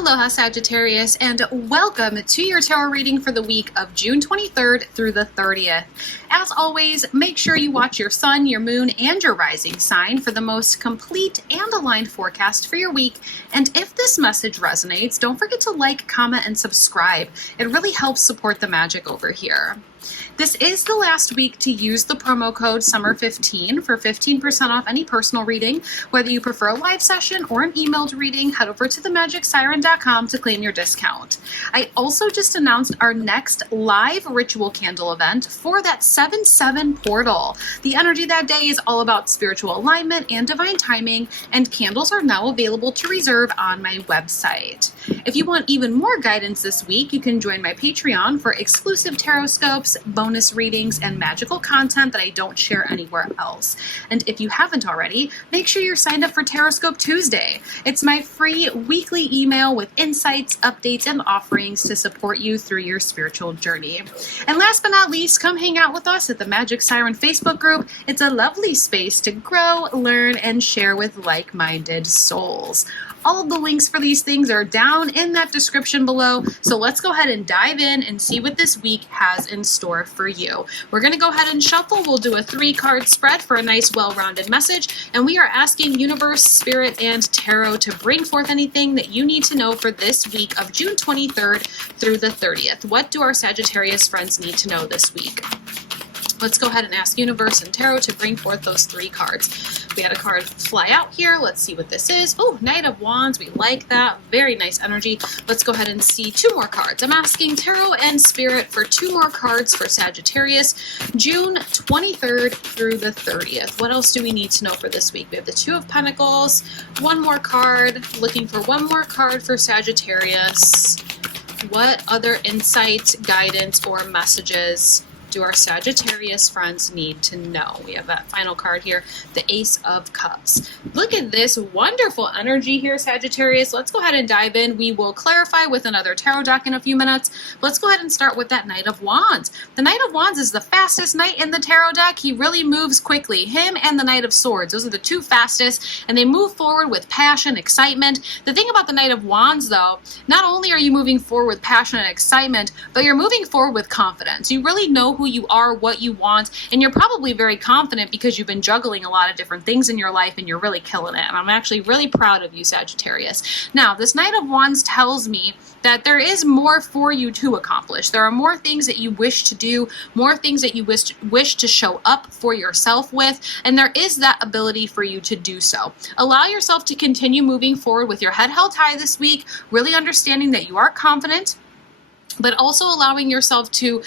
Aloha Sagittarius, and welcome to your tarot reading for the week of June 23rd through the 30th. As always, make sure you watch your sun, your moon, and your rising sign for the most complete and aligned forecast for your week. And if this message resonates, don't forget to like, comment, and subscribe. It really helps support the magic over here. This is the last week to use the promo code SUMMER15 for 15% off any personal reading. Whether you prefer a live session or an emailed reading, head over to themagicsiren.com to claim your discount. I also just announced our next live ritual candle event for that 7/7 portal. The energy that day is all about spiritual alignment and divine timing, and candles are now available to reserve on my website. If you want even more guidance this week, you can join my Patreon for exclusive tarot scopes, bonus readings, and magical content that I don't share anywhere else. And if you haven't already, make sure you're signed up for Tarot Scope Tuesday. It's my free weekly email with insights, updates, and offerings to support you through your spiritual journey. And last but not least, come hang out with us at the Magic Siren Facebook group. It's a lovely space to grow, learn, and share with like-minded souls. All of the links for these things are down in that description below, so let's go ahead and dive in and see what this week has in store for you. We're going to go ahead and shuffle. We'll do a 3-card spread for a nice, well-rounded message, and we are asking Universe, Spirit, and Tarot to bring forth anything that you need to know for this week of June 23rd through the 30th. What do our Sagittarius friends need to know this week? Let's go ahead and ask Universe and Tarot to bring forth those 3 cards. We had a card fly out here. Let's see what this is. Oh, Knight of Wands. We like that. Very nice energy. Let's go ahead and see 2 more cards. I'm asking Tarot and Spirit for 2 more cards for Sagittarius, June 23rd through the 30th. What else do we need to know for this week? We have the 2 of Pentacles, 1 more card. Looking for 1 more card for Sagittarius. What other insight, guidance, or messages do our Sagittarius friends need to know? We have that final card here, the Ace of Cups. Look at this wonderful energy here, Sagittarius. Let's go ahead and dive in. We will clarify with another tarot deck in a few minutes. Let's go ahead and start with that Knight of Wands. The Knight of Wands is the fastest knight in the tarot deck. He really moves quickly. Him and the Knight of Swords, those are the 2 fastest, and they move forward with passion, excitement. The thing about the Knight of Wands, though, not only are you moving forward with passion and excitement, but you're moving forward with confidence. You really know who you are, what you want, and you're probably very confident because you've been juggling a lot of different things in your life and you're really killing it. And I'm actually really proud of you, Sagittarius. Now, this Knight of Wands tells me that there is more for you to accomplish. There are more things that you wish to do, more things that you wish to show up for yourself with, and there is that ability for you to do so. Allow yourself to continue moving forward with your head held high this week, really understanding that you are confident, but also allowing yourself to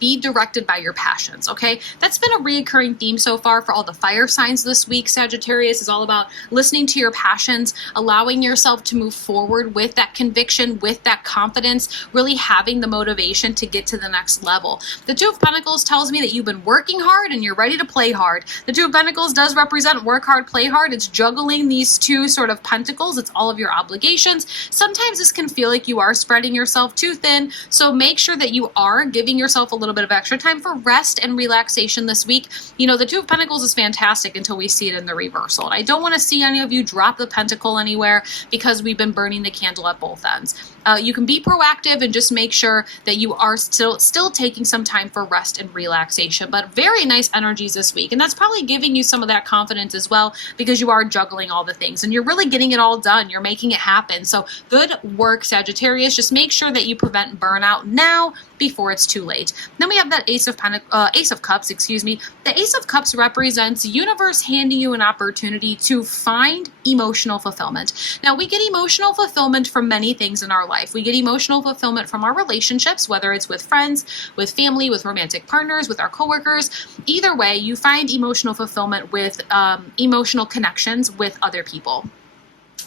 be directed by your passions, okay? That's been a reoccurring theme so far for all the fire signs this week. Sagittarius is all about listening to your passions, allowing yourself to move forward with that conviction, with that confidence, really having the motivation to get to the next level. The 2 of Pentacles tells me that you've been working hard and you're ready to play hard. The 2 of Pentacles does represent work hard, play hard. It's juggling these 2 sort of pentacles. It's all of your obligations. Sometimes this can feel like you are spreading yourself too thin. So make sure that you are giving yourself a little bit of extra time for rest and relaxation this week. You know, the 2 of Pentacles is fantastic until we see it in the reversal. And I don't want to see any of you drop the pentacle anywhere because we've been burning the candle at both ends. You can be proactive and just make sure that you are still taking some time for rest and relaxation. But very nice energies this week. And that's probably giving you some of that confidence as well because you are juggling all the things and you're really getting it all done. You're making it happen. So good work, Sagittarius. Just make sure that you prevent burnout now before it's too late. Then we have that Ace of Cups, excuse me. The Ace of Cups represents universe handing you an opportunity to find emotional fulfillment. Now, we get emotional fulfillment from many things in our life. We get emotional fulfillment from our relationships, whether it's with friends, with family, with romantic partners, with our coworkers. Either way, you find emotional fulfillment with emotional connections with other people.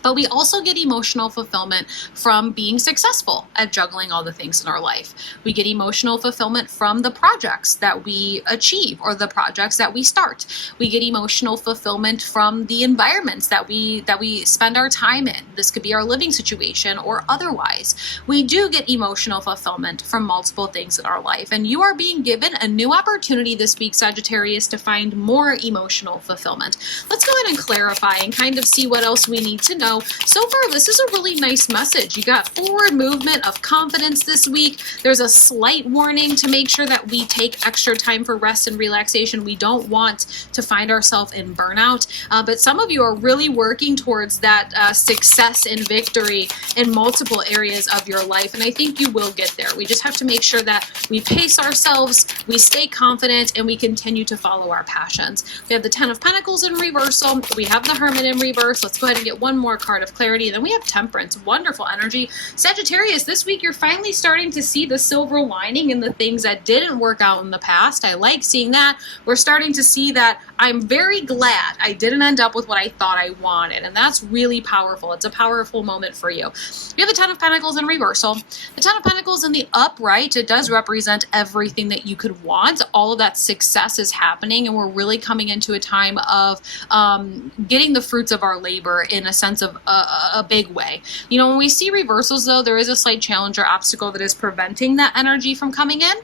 But we also get emotional fulfillment from being successful at juggling all the things in our life. We get emotional fulfillment from the projects that we achieve or the projects that we start. We get emotional fulfillment from the environments that we spend our time in. This could be our living situation or otherwise. We do get emotional fulfillment from multiple things in our life. And you are being given a new opportunity this week, Sagittarius, to find more emotional fulfillment. Let's go ahead and clarify and kind of see what else we need to know Now, so far, this is a really nice message. You got forward movement of confidence this week. There's a slight warning to make sure that we take extra time for rest and relaxation. We don't want to find ourselves in burnout, but some of you are really working towards that success and victory in multiple areas of your life, and I think you will get there. We just have to make sure that we pace ourselves, we stay confident, and we continue to follow our passions. We have the Ten of Pentacles in reversal. We have the Hermit in reverse. Let's go ahead and get one more card of clarity. And then we have Temperance. Wonderful energy. Sagittarius, this week you're finally starting to see the silver lining in the things that didn't work out in the past. I like seeing that. We're starting to see that I'm very glad I didn't end up with what I thought I wanted. And that's really powerful. It's a powerful moment for you. We have the Ten of Pentacles in reversal. The Ten of Pentacles in the upright, it does represent everything that you could want. All of that success is happening, and we're really coming into a time of getting the fruits of our labor in a sense of a big way. You know, when we see reversals, though, there is a slight challenge or obstacle that is preventing that energy from coming in.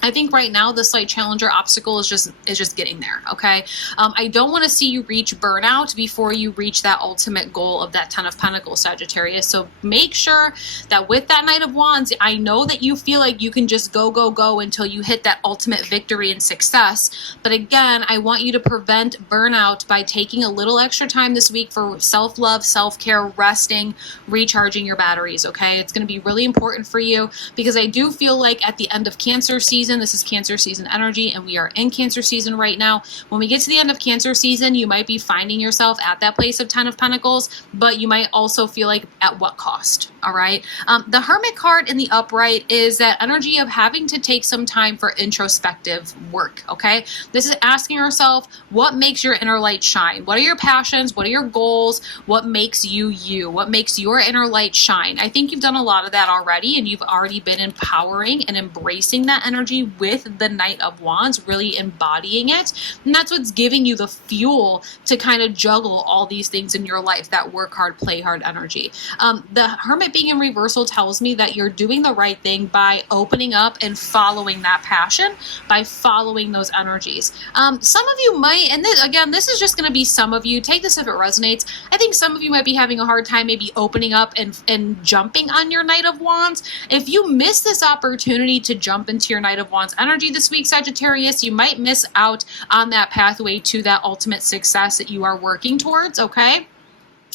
I think right now the slight challenger obstacle is just getting there, okay? I don't want to see you reach burnout before you reach that ultimate goal of that Ten of Pentacles, Sagittarius. So make sure that with that Knight of Wands, I know that you feel like you can just go until you hit that ultimate victory and success. But again, I want you to prevent burnout by taking a little extra time this week for self-love, self-care, resting, recharging your batteries, okay? It's going to be really important for you because I do feel like at the end of Cancer season, this is Cancer season energy, and we are in Cancer season right now. When we get to the end of Cancer season, you might be finding yourself at that place of Ten of Pentacles, but you might also feel like at what cost, all right? The Hermit card in the upright is that energy of having to take some time for introspective work, okay? This is asking ourselves, what makes your inner light shine? What are your passions? What are your goals? What makes you you? What makes your inner light shine? I think you've done a lot of that already, and you've already been empowering and embracing that energy with the Knight of Wands, really embodying it. And that's what's giving you the fuel to kind of juggle all these things in your life, that work hard, play hard energy. The Hermit being in reversal tells me that you're doing the right thing by opening up and following that passion, by following those energies. Some of you might, and this is just going to be some of you, take this if it resonates. I think some of you might be having a hard time maybe opening up and jumping on your Knight of Wands. If you miss this opportunity to jump into your Knight of Wands energy this week, Sagittarius, you might miss out on that pathway to that ultimate success that you are working towards, okay?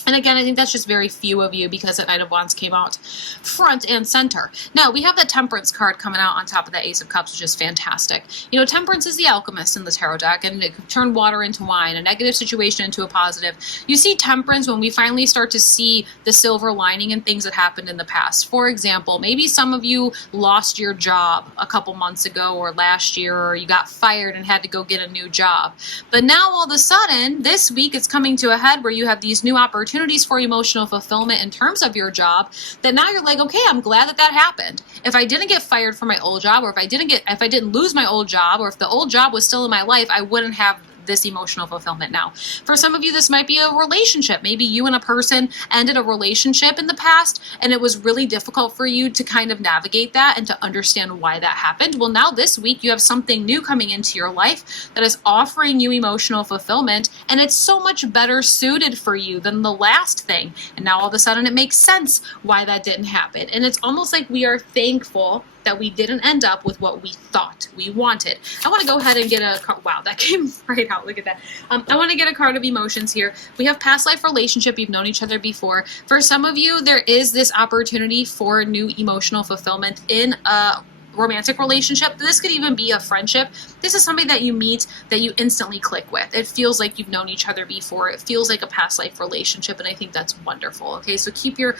And again, I think that's just very few of you because the Knight of Wands came out front and center. Now, we have that Temperance card coming out on top of that Ace of Cups, which is fantastic. You know, Temperance is the alchemist in the tarot deck, and it could turn water into wine, a negative situation into a positive. You see Temperance when we finally start to see the silver lining in things that happened in the past. For example, maybe some of you lost your job a couple months ago or last year, or you got fired and had to go get a new job. But now all of a sudden, this week it's coming to a head where you have these new opportunities for emotional fulfillment in terms of your job, that now you're like, okay, I'm glad that happened. If I didn't get fired from my old job, or if I didn't lose my old job, or if the old job was still in my life, I wouldn't have this emotional fulfillment now. For some of you, this might be a relationship. Maybe you and a person ended a relationship in the past, and it was really difficult for you to kind of navigate that and to understand why that happened. Well, now this week, you have something new coming into your life that is offering you emotional fulfillment, and it's so much better suited for you than the last thing. And now all of a sudden, it makes sense why that didn't happen. And it's almost like we are thankful that we didn't end up with what we thought we wanted. I want to go ahead and get a card. Wow, that came right out. Look at that. I want to get a card of emotions here. We have past life relationship. You've known each other before. For some of you, there is this opportunity for new emotional fulfillment in a romantic relationship. This could even be a friendship. This is somebody that you meet that you instantly click with. It feels like you've known each other before. It feels like a past life relationship, and I think that's wonderful. Okay, so keep your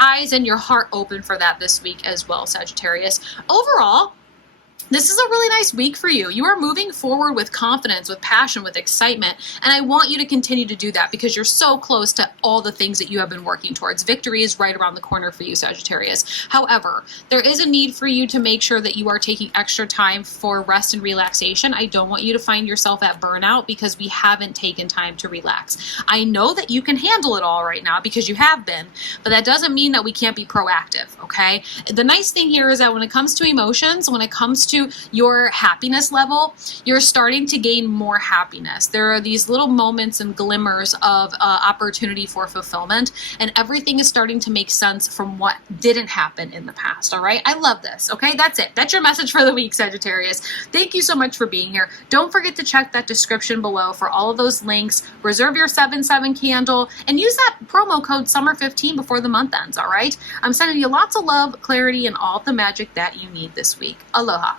eyes and your heart open for that this week as well, Sagittarius. Overall, this is a really nice week for you. You are moving forward with confidence, with passion, with excitement, and I want you to continue to do that because you're so close to all the things that you have been working towards. Victory is right around the corner for you, Sagittarius. However, there is a need for you to make sure that you are taking extra time for rest and relaxation. I don't want you to find yourself at burnout because we haven't taken time to relax. I know that you can handle it all right now because you have been, but that doesn't mean that we can't be proactive, okay? The nice thing here is that when it comes to emotions, when it comes to your happiness level, you're starting to gain more happiness. There are these little moments and glimmers of opportunity for fulfillment, and everything is starting to make sense from what didn't happen in the past. All right. I love this. Okay. That's it. That's your message for the week, Sagittarius. Thank you so much for being here. Don't forget to check that description below for all of those links. Reserve your 7/7 candle and use that promo code SUMMER15 before the month ends. All right. I'm sending you lots of love, clarity, and all the magic that you need this week. Aloha.